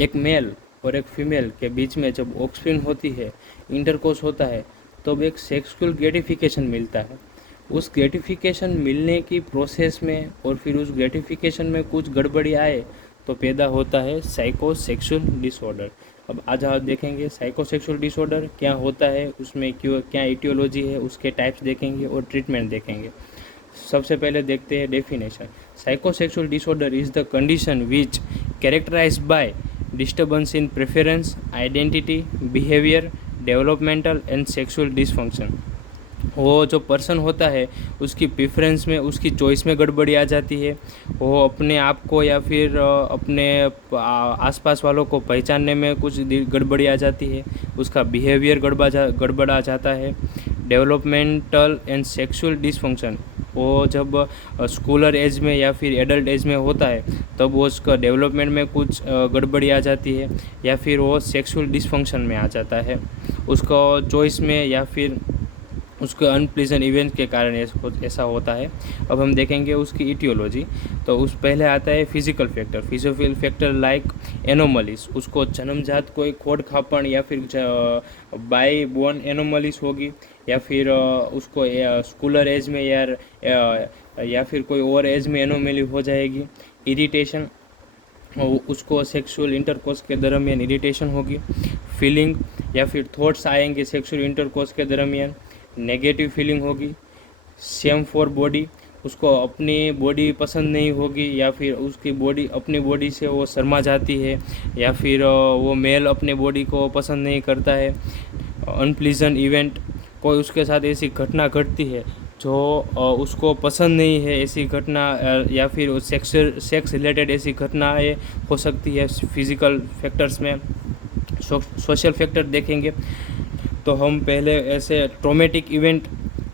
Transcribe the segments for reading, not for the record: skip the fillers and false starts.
एक मेल और एक फीमेल के बीच में जब ऑक्सप्रिन होती है, इंटरकोर्स होता है, तब एक सेक्सुअल ग्रेटिफिकेशन मिलता है। उस ग्रेटिफिकेशन मिलने की प्रोसेस में और फिर उस ग्रेटिफिकेशन में कुछ गड़बड़ी आए तो पैदा होता है साइकोसेक्सुअल डिसऑर्डर। अब आज आप देखेंगे साइकोसेक्सुअल डिसऑर्डर क्या होता है, उसमें क्यों क्या इटियोलॉजी है, उसके टाइप्स देखेंगे और ट्रीटमेंट देखेंगे। सबसे पहले देखते हैं definition. Psychosexual disorder is the condition which characterise by disturbance in preference, identity, behaviour, developmental and sexual dysfunction. वो जो पर्सन होता है उसकी प्रेफरेंस में, उसकी चॉइस में गड़बड़ी आ जाती है। वो अपने आप को या फिर अपने आसपास वालों को पहचानने में कुछ गड़बड़ी आ जाती है। उसका बिहेवियर गड़बड़ा जाता है। डेवलपमेंटल एंड सेक्सुअल डिसफंक्शन, वो जब स्कूलर एज में या फिर एडल्ट एज में होता है तब वो उसका डेवलपमेंट में कुछ गड़बड़ी आ जाती है, या फिर वो सेक्सुअल डिसफंक्शन में आ जाता है उसको चॉइस में या फिर उसके अनप्लीजेंट इवेंट के कारण ऐसा होता है। अब हम देखेंगे उसकी इटियोलॉजी। तो उस पहले आता है physical factor. Physical factor like anomalies, उसको जन्मजात कोई खोड़ खापन या फिर बाय बोर्न एनोमलीज होगी, या फिर उसको स्कूलर एज में या फिर कोई और एज में एनोमली हो जाएगी। इरिटेशन, उसको सेक्सुअल इंटरकोर्स के दरमियान इरिटेशन होगी। फीलिंग या फिर थॉट्स आएंगे सेक्सुअल इंटरकोर्स के दरमियान। नेगेटिव फीलिंग होगी। सेम फॉर बॉडी, उसको अपनी बॉडी पसंद नहीं होगी, या फिर उसकी बॉडी अपनी बॉडी से वो शर्मा जाती है, या फिर वो मेल अपने बॉडी को पसंद नहीं करता है। अनप्लीजेंट इवेंट, कोई उसके साथ ऐसी घटना घटती है जो उसको पसंद नहीं है, ऐसी घटना या फिर सेक्स रिलेटेड ऐसी घटनाएं हो सकती है फिजिकल फैक्टर्स में। सोशल फैक्टर देखेंगे तो हम पहले ऐसे ट्रॉमेटिक इवेंट,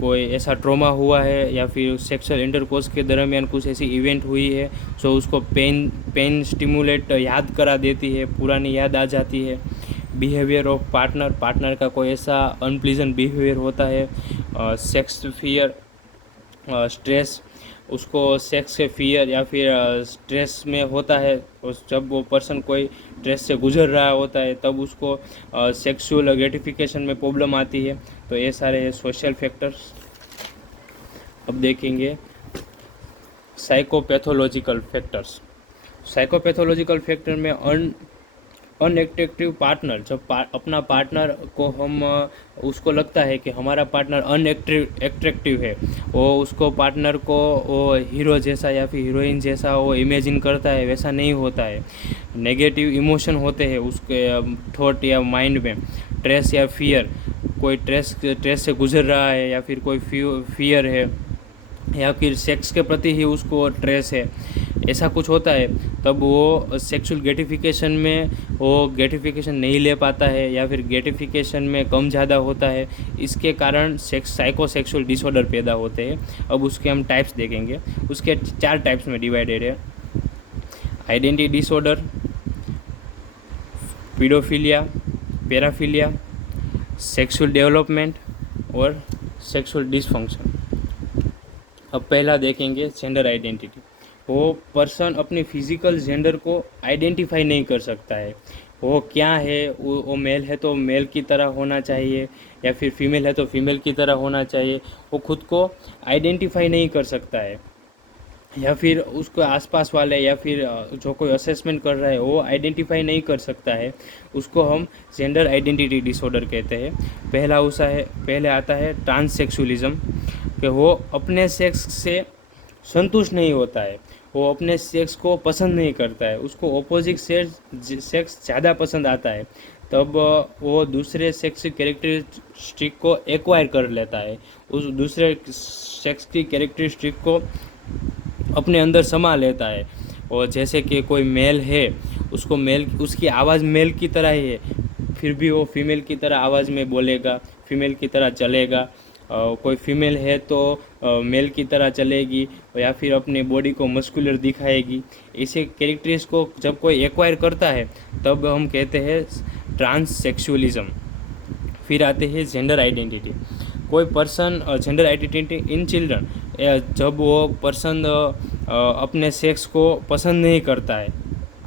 कोई ऐसा ट्रॉमा हुआ है या फिर सेक्सुअल इंटरकोर्स के दरमियान कुछ ऐसी इवेंट हुई है जो उसको पेन स्टिमुलेट याद करा देती है, पुरानी याद आ जाती है। बिहेवियर ऑफ पार्टनर का कोई ऐसा अनप्लीजेंट बिहेवियर होता है। सेक्स फियर, स्ट्रेस, उसको सेक्स से फियर या फिर स्ट्रेस में होता है। जब वो पर्सन कोई स्ट्रेस से गुजर रहा होता है तब उसको सेक्सुअल ग्रेटिफिकेशन में प्रॉब्लम आती है। तो ये सारे सोशल फैक्टर्स। अब देखेंगे साइकोपैथोलॉजिकल फैक्टर्स। साइकोपैथोलॉजिकल फैक्टर में अनएट्रैक्टिव पार्टनर, जब अपना पार्टनर को हम उसको लगता है कि हमारा पार्टनर अनएट्रैक्टिव है, वो उसको पार्टनर को वो हीरो जैसा या फिर हीरोइन जैसा वो इमेजिन करता है, वैसा नहीं होता है। नेगेटिव इमोशन होते हैं उसके थॉट या माइंड में। स्ट्रेस या फियर, कोई स्ट्रेस से गुजर रहा है या फिर कोई फियर है, या फिर सेक्स के प्रति ही उसको स्ट्रेस है, ऐसा कुछ होता है, तब वो सेक्सुअल ग्रेटिफिकेशन में वो ग्रेटिफिकेशन नहीं ले पाता है या फिर ग्रेटिफिकेशन में कम ज़्यादा होता है। इसके कारण साइकोसेक्सुअल डिसऑर्डर पैदा होते हैं। अब उसके हम टाइप्स देखेंगे। उसके 4 टाइप्स में डिवाइडेड है। Identity disorder, paedophilia, paraphilia, sexual development और सेक्सुअल डिसफंक्शन। अब पहला देखेंगे जेंडर आइडेंटिटी। वो पर्सन अपने फिजिकल जेंडर को आइडेंटिफाई नहीं कर सकता है। वो क्या है, वो मेल है तो मेल की तरह होना चाहिए, या फिर फीमेल है तो फीमेल की तरह होना चाहिए। वो खुद को आइडेंटिफाई नहीं कर सकता है, या फिर उसको आसपास वाले या फिर जो कोई असेसमेंट कर रहा है वो आइडेंटिफाई नहीं कर सकता है। उसको हम जेंडर आइडेंटिटी डिसऑर्डर कहते हैं। पहले आता है ट्रांससेक्सुअलिज्म, कि वो अपने सेक्स से संतुष्ट नहीं होता है, वो अपने सेक्स को पसंद नहीं करता है, उसको अपोजिट सेक्स ज़्यादा पसंद आता है। तब वो दूसरे सेक्स की कैरेक्टरिस्टिक को एक्वायर कर लेता है, उस दूसरे सेक्स की कैरेक्टरिस्टिक को अपने अंदर समा लेता है। और जैसे कि कोई मेल है, उसकी आवाज़ मेल की तरह ही है, फिर भी वो फीमेल की तरह आवाज़ में बोलेगा, फीमेल की तरह चलेगा। कोई फीमेल है तो मेल की तरह चलेगी, या फिर अपनी बॉडी को मस्कुलर दिखाएगी। ऐसे कैरेक्टर्स को जब कोई एक्वायर करता है तब हम कहते हैं ट्रांससेक्सुअलिज्म। फिर आते हैं जेंडर आइडेंटिटी। कोई person gender identity in children, जब वो पर्सन अपने सेक्स को पसंद नहीं करता है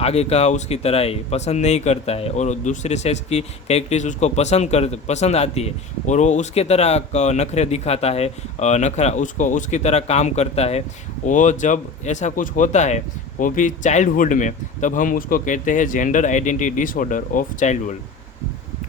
आगे का उसकी तरह ही पसंद नहीं करता है, और दूसरे सेक्स की कैरेक्टर्स उसको पसंद आती है, और वो उसके तरह नखरे दिखाता है, नखरा उसको उसकी तरह काम करता है। वो जब ऐसा कुछ होता है, वो भी चाइल्डहुड में, तब हम उसको कहते हैं gender identity disorder of childhood.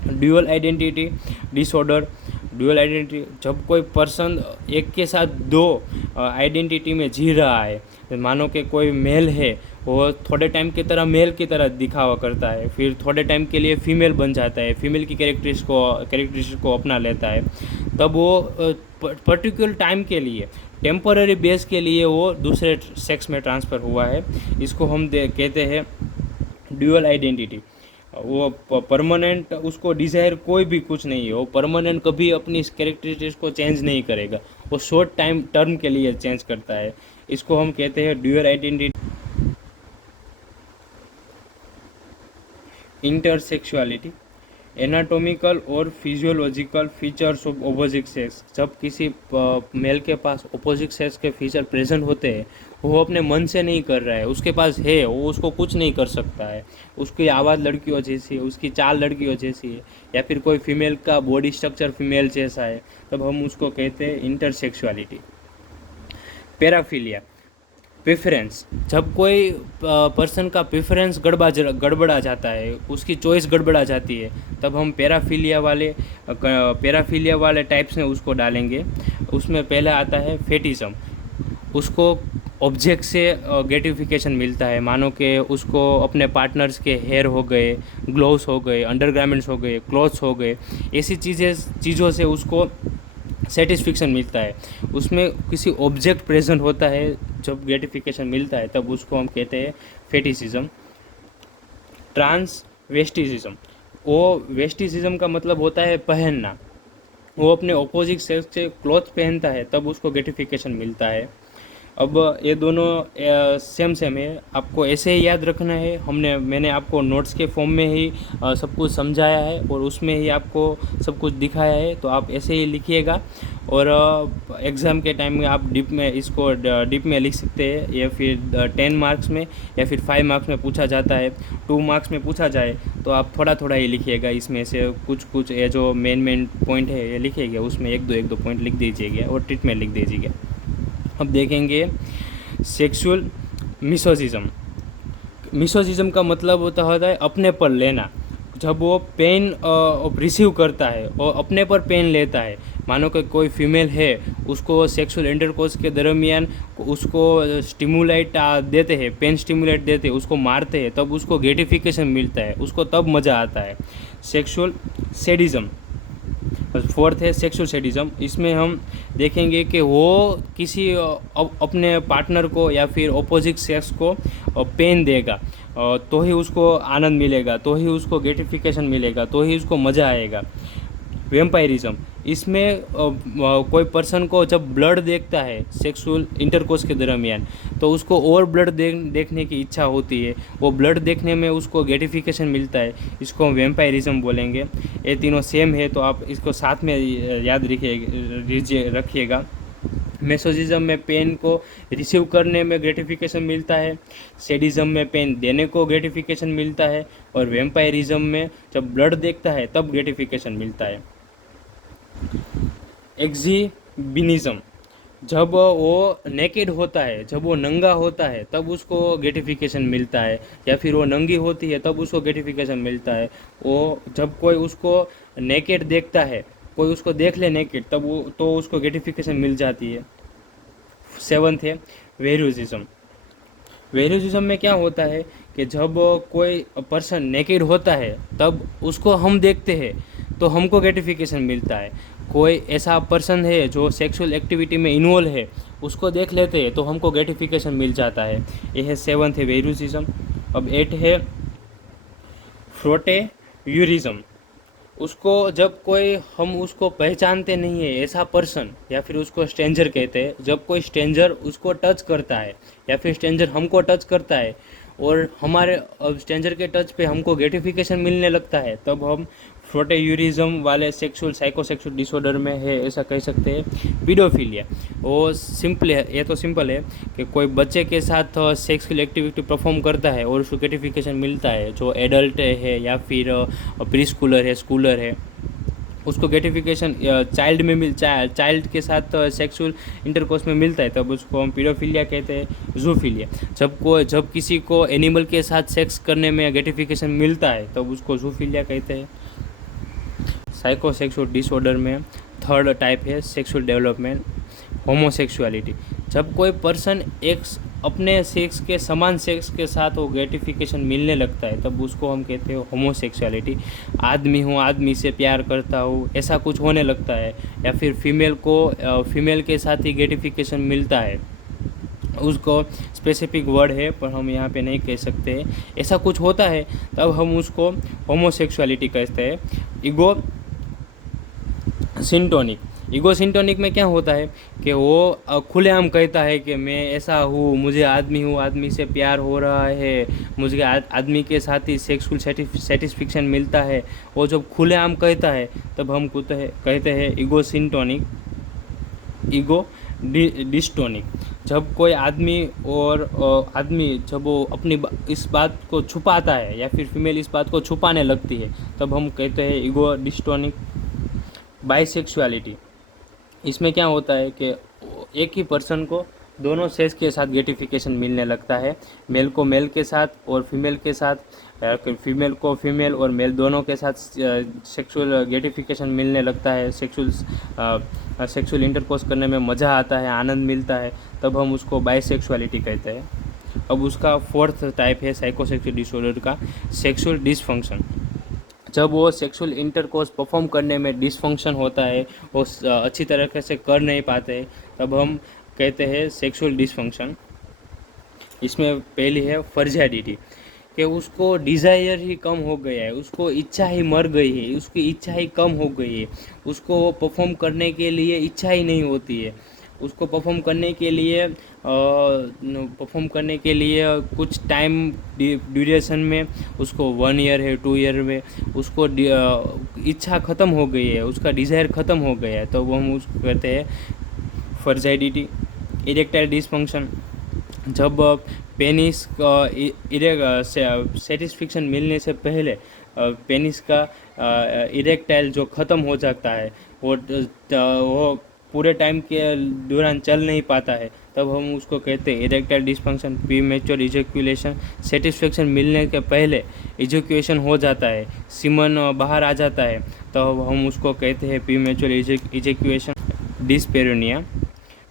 Dual identity disorder, dual identity, जब कोई पर्सन एक के साथ दो आइडेंटिटी में जी रहा है, मानो कि कोई मेल है, वो थोड़े टाइम की तरह मेल की तरह दिखावा करता है, फिर थोड़े टाइम के लिए फीमेल बन जाता है, फीमेल की कैरेक्टरिस्टिक्स को अपना लेता है, तब वो पर्टिकुलर टाइम के लिए, टेम्पररी बेस के लिए वो दूसरे सेक्स में ट्रांसफ़र हुआ है। इसको हम कहते हैं ड्यूअल आइडेंटिटी। वो परमानेंट उसको डिज़ायर कोई भी कुछ नहीं है, वो परमानेंट कभी अपनी कैरेक्टरिस्टिक्स को चेंज नहीं करेगा, वो शॉर्ट टाइम टर्म के लिए चेंज करता है। इसको हम कहते हैं ड्यूअल आइडेंटिटी। इंटरसेक्सुअलिटी, एनाटॉमिकल और physiological features of opposite sex. जब किसी मेल के पास ऑपोजिट सेक्स के फीचर प्रेजेंट होते हैं, वो अपने मन से नहीं कर रहा है, उसके पास है, वो उसको कुछ नहीं कर सकता है, उसकी आवाज़ लड़कियों जैसी है, उसकी चाल लड़कियों जैसी है, या फिर कोई फीमेल का बॉडी स्ट्रक्चर फीमेल जैसा है, तब हम उसको कहते हैं इंटरसेक्सुअलिटी। पैराफिलिया, प्रेफरेंस, जब कोई पर्सन का प्रेफरेंस गड़बड़ा जाता है, उसकी चॉइस गड़बड़ा जाती है, तब हम पैराफिलिया वाले टाइप्स में उसको डालेंगे। उसमें पहला आता है फेटिज्म। उसको ऑब्जेक्ट से ग्रेटिफिकेशन मिलता है, मानो कि उसको अपने पार्टनर्स के हेयर हो गए, ग्लोव्स हो गए, अंडरगारमेंट्स हो गए, क्लॉथ्स हो गए, ऐसी चीज़ों से उसको सेटिस्फिक्शन मिलता है। उसमें किसी ऑब्जेक्ट प्रेजेंट होता है, जब ग्रेटिफिकेशन मिलता है, तब उसको हम कहते हैं फेटिसिज्म। ट्रांस वेस्टिसिज्म, वो वेस्टिसिज्म का मतलब होता है पहनना। वो अपने ऑपोजिट सेक्स से क्लॉथ पहनता है, तब उसको ग्रेटिफिकेशन मिलता है। अब ये दोनों सेम है, आपको ऐसे ही याद रखना है। मैंने आपको नोट्स के फॉर्म में ही सब कुछ समझाया है, और उसमें ही आपको सब कुछ दिखाया है, तो आप ऐसे ही लिखिएगा। और एग्ज़ाम के टाइम में आप इसको डीप में लिख सकते हैं, या फिर 10 मार्क्स में या फिर 5 मार्क्स में पूछा जाता है। 2 मार्क्स में पूछा जाए तो आप थोड़ा थोड़ा ही लिखिएगा, इसमें से कुछ ये जो मेन पॉइंट है ये लिखिएगा, उसमें एक दो पॉइंट लिख दीजिएगा और ट्रीटमेंट लिख दीजिएगा। अब देखेंगे सेक्सुअल मिसोजिज्म। मिसोजिज्म का मतलब होता है अपने पर लेना। जब वो पेन रिसीव करता है और अपने पर पेन लेता है, मानो कि कोई फीमेल है, उसको सेक्सुअल इंटरकोर्स के दरमियान उसको स्टिमुलेट देते हैं, पेन स्टिमुलेट देते हैं, उसको मारते हैं, तब उसको ग्रेटिफिकेशन मिलता है, उसको तब मज़ा आता है। सेक्सुअल सैडिज्म, फोर्थ है सेक्सुअल सैडिज्म। इसमें हम देखेंगे कि वो किसी अपने पार्टनर को या फिर अपोजिट सेक्स को पेन देगा, तो ही उसको आनंद मिलेगा, तो ही उसको ग्रेटिफिकेशन मिलेगा, तो ही उसको मज़ा आएगा। वेम्पायरिज्म, इसमें कोई पर्सन को जब ब्लड देखता है सेक्सुअल इंटरकोर्स के दरमियान, तो उसको और ब्लड देखने की इच्छा होती है, वो ब्लड देखने में उसको ग्रेटिफिकेशन मिलता है, इसको हम वेम्पायरिज्म बोलेंगे। ये तीनों सेम है, तो आप इसको साथ में याद रखिएगा। मेसोजिज्म में पेन को रिसीव करने में ग्रेटिफिकेशन मिलता है, सैडिज्म में पेन देने को ग्रेटिफिकेशन मिलता है, और वेम्पायरिज्म में जब ब्लड देखता है तब ग्रेटिफिकेशन मिलता है। एक्जिबिनिज्म, जब वो नेकेड होता है, जब वो नंगा होता है, तब उसको ग्रेटिफिकेशन मिलता है, या फिर वो नंगी होती है तब उसको ग्रेटिफिकेशन मिलता है। वो जब कोई उसको नेकेड देखता है, कोई उसको देख ले नेकेड, तब वो तो उसको ग्रेटिफिकेशन मिल जाती है। 7th है वेरियोजिज्म। वेरियोजिज्म में क्या होता है कि जब कोई पर्सन नेकेड होता है, तब उसको हम देखते हैं तो हमको ग्रेटिफिकेशन मिलता है। कोई ऐसा पर्सन है जो सेक्सुअल एक्टिविटी में इन्वॉल्व है, उसको देख लेते हैं तो हमको ग्रेटिफिकेशन मिल जाता है। यह है 7th है वेरियोजिज्म। अब 8 है फ्रोटेयूरिज्म। उसको जब कोई हम उसको पहचानते नहीं है, ऐसा पर्सन, या फिर उसको स्ट्रेंजर कहते हैं, जब कोई स्ट्रेंजर उसको टच करता है या फिर स्ट्रेंजर हमको टच करता है, और हमारे अब स्ट्रेंजर के टच पे हमको ग्रेटिफिकेशन मिलने लगता है, तब हम फ्रोटेयूरिज्म वाले सेक्सुअल साइकोसेक्सुअल डिसऑर्डर में है, ऐसा कह सकते हैं। पीडोफिलिया वो सिंपल है, ये तो सिंपल है कि कोई बच्चे के साथ सेक्सुअल एक्टिविटी परफॉर्म करता है और उसको ग्रेटिफिकेशन मिलता है, जो एडल्ट है या फिर प्री स्कूलर है, स्कूलर है, उसको ग्रेटिफिकेशन चाइल्ड के साथ सेक्सुअल इंटरकोर्स में मिलता है, तब उसको हम पीडोफिलिया कहते हैं। जूफिलिया, जब किसी को एनिमल के साथ सेक्स करने में ग्रेटिफिकेशन मिलता है, तब उसको जूफिलिया कहते हैं। साइकोसेक्सुअल डिसऑर्डर में थर्ड टाइप है सेक्सुअल डेवलपमेंट, होमोसेक्सुअलिटी। जब कोई पर्सन एक अपने सेक्स के समान सेक्स के साथ वो ग्रेटिफिकेशन मिलने लगता है, तब उसको हम कहते हैं होमोसेक्सुअलिटी। आदमी हूँ, आदमी से प्यार करता हूँ, ऐसा कुछ होने लगता है, या फिर फीमेल को फीमेल के साथ ही ग्रेटिफिकेशन मिलता है, उसको स्पेसिफिक वर्ड है पर हम यहाँ पे नहीं कह सकते, ऐसा कुछ होता है, तब हम उसको होमोसेक्सुअलिटी कहते हैं। ईगो सिंटोनिक में क्या होता है कि वो खुलेआम कहता है कि मैं ऐसा हूँ, मुझे आदमी हूँ, आदमी से प्यार हो रहा है, मुझे आदमी के साथ ही सेक्सुअल सेटिस्फिक्शन मिलता है, वो जब खुलेआम कहता है तब हम कहते हैं ईगो सिंटोनिक। ईगो डिस्टोनिक, जब कोई आदमी जब वो अपनी इस बात को छुपाता है या फिर फीमेल इस बात को छुपाने लगती है, तब हम कहते हैं ईगो डिस्टोनिक। बाइसेक्सुअलिटी, इसमें क्या होता है कि एक ही पर्सन को दोनों सेक्स के साथ ग्रेटिफिकेशन मिलने लगता है, मेल को मेल के साथ और फीमेल के साथ, फीमेल को फीमेल और मेल दोनों के साथ सेक्सुअल ग्रेटिफिकेशन मिलने लगता है, सेक्सुअल इंटरकोर्स करने में मज़ा आता है, आनंद मिलता है, तब हम उसको बाइसेक्सुअलिटी कहते हैं। अब उसका फोर्थ टाइप है साइकोसेक्सुअल डिसऑर्डर का, सेक्सुअल डिसफंक्शन। जब वो सेक्सुअल इंटरकोर्स परफॉर्म करने में डिसफंक्शन होता है, वो अच्छी तरीके से कर नहीं पाते, तब हम कहते हैं सेक्सुअल डिसफंक्शन। इसमें पहली है फर्जिडिटी, कि उसको डिज़ायर ही कम हो गया है, उसको इच्छा ही मर गई है, उसकी इच्छा ही कम हो गई है, उसको वो परफॉर्म करने के लिए इच्छा ही नहीं होती है, उसको परफॉर्म करने के लिए कुछ टाइम ड्यूरेशन में, उसको 1 ईयर है, 2 ईयर में उसको इच्छा ख़त्म हो गई है, उसका डिज़ायर ख़त्म हो गया है, तो वो हम उसको कहते हैं फर्जिडिटी। इरेक्टाइल डिसफंक्शन, जब पेनिस सेटिस्फिक्शन मिलने से पहले पेनिस का इरेक्टाइल जो ख़त्म हो जाता है, वो पूरे टाइम के दौरान चल नहीं पाता है, तब हम उसको कहते हैं erectile dysfunction. Premature ejaculation, satisfaction मिलने के पहले इजैक्यूलेशन हो जाता है, सीमन बाहर आ जाता है, तब हम उसको कहते हैं प्रीमेच्योर इजैक्यूलेशन। डिस्पेरोनिया,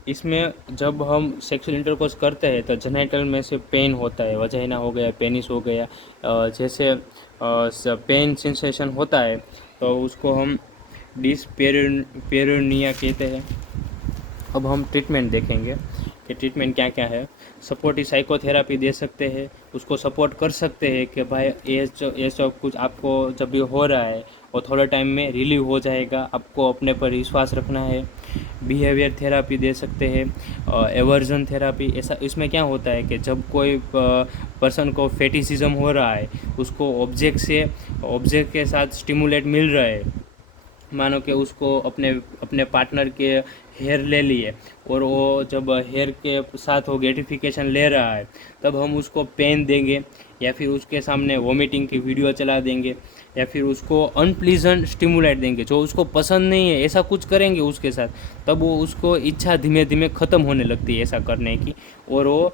इसमें जब हम सेक्सुअल इंटरकोर्स करते हैं तो जेनिटल में से पेन होता है, वजाइना हो गया, पेनिस हो गया, जैसे पेन सेंसेशन होता है, तो उसको हम डिस्पेरोनिया कहते हैं। अब हम ट्रीटमेंट देखेंगे कि ट्रीटमेंट क्या क्या है। सपोर्टिव साइकोथेरापी दे सकते हैं, उसको सपोर्ट कर सकते हैं कि भाई ये सब कुछ आपको जब भी हो रहा है और थोड़े टाइम में रिलीव हो जाएगा, आपको अपने पर विश्वास रखना है। बिहेवियर थेरापी दे सकते हैं, एवर्जन थेरापी। ऐसा इसमें क्या होता है कि जब कोई पर्सन को फेटिसिज्म हो रहा है, उसको ऑब्जेक्ट के साथ स्टिमुलेट मिल रहा है, मानो कि उसको अपने पार्टनर के हेयर ले लिए और वो जब हेयर के साथ वो ग्रेटिफिकेशन ले रहा है, तब हम उसको पेन देंगे या फिर उसके सामने वॉमिटिंग की वीडियो चला देंगे या फिर उसको अनप्लीजेंट स्टिमुलेट देंगे, जो उसको पसंद नहीं है, ऐसा कुछ करेंगे उसके साथ, तब वो उसको इच्छा धीमे धीमे ख़त्म होने लगती है ऐसा करने की, और वो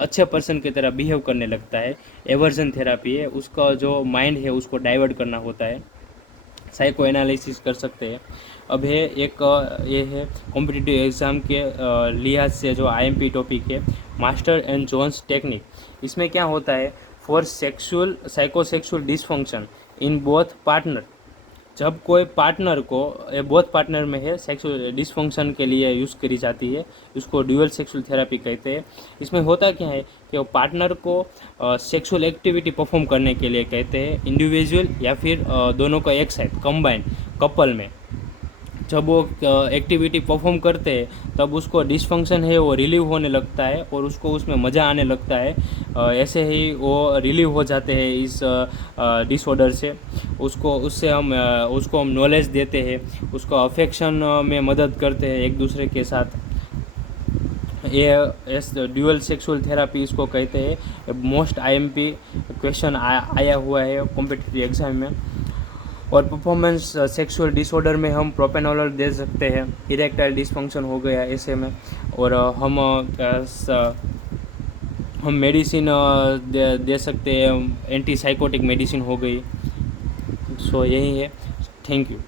अच्छे पर्सन की तरह बिहेव करने लगता है। एवर्जन थेरापी है, उसका जो माइंड है उसको डाइवर्ट करना होता है। साइको एनालिसिस कर सकते हैं। अब है ये है कॉम्पिटिटिव एग्ज़ाम के लिहाज से जो आईएमपी टॉपिक है, मास्टर एंड जोन्स टेक्निक। इसमें क्या होता है, for psychosexual dysfunction in both partner, जब कोई पार्टनर को बोथ पार्टनर में है सेक्सुअल डिसफंक्शन के लिए यूज़ करी जाती है, उसको ड्यूअल सेक्सुअल थेरापी कहते हैं। इसमें होता क्या है कि वो पार्टनर को सेक्सुअल एक्टिविटी परफॉर्म करने के लिए कहते हैं, इंडिविजुअल या फिर दोनों का एक साथ कंबाइन कपल में। जब वो एक्टिविटी परफॉर्म करते हैं तब उसको डिसफंक्शन है वो रिलीव होने लगता है और उसको उसमें मज़ा आने लगता है। ऐसे ही वो रिलीव हो जाते हैं इस डिसऑर्डर से। उससे हम उसको हम नॉलेज देते हैं, उसको अफेक्शन में मदद करते हैं एक दूसरे के साथ। ये ड्यूअल सेक्सुअल थेरापी इसको कहते हैं। मोस्ट आईएमपी क्वेश्चन आया हुआ है कॉम्पिटिटिव एग्ज़ाम में। और परफॉर्मेंस सेक्सुअल डिसऑर्डर में हम प्रोपेनोलोल दे सकते हैं, इरेक्टाइल डिसफंक्शन हो गया ऐसे में। और हम मेडिसिन दे सकते हैं, एंटी साइकोटिक मेडिसिन हो गई। सो यही है। Thank you.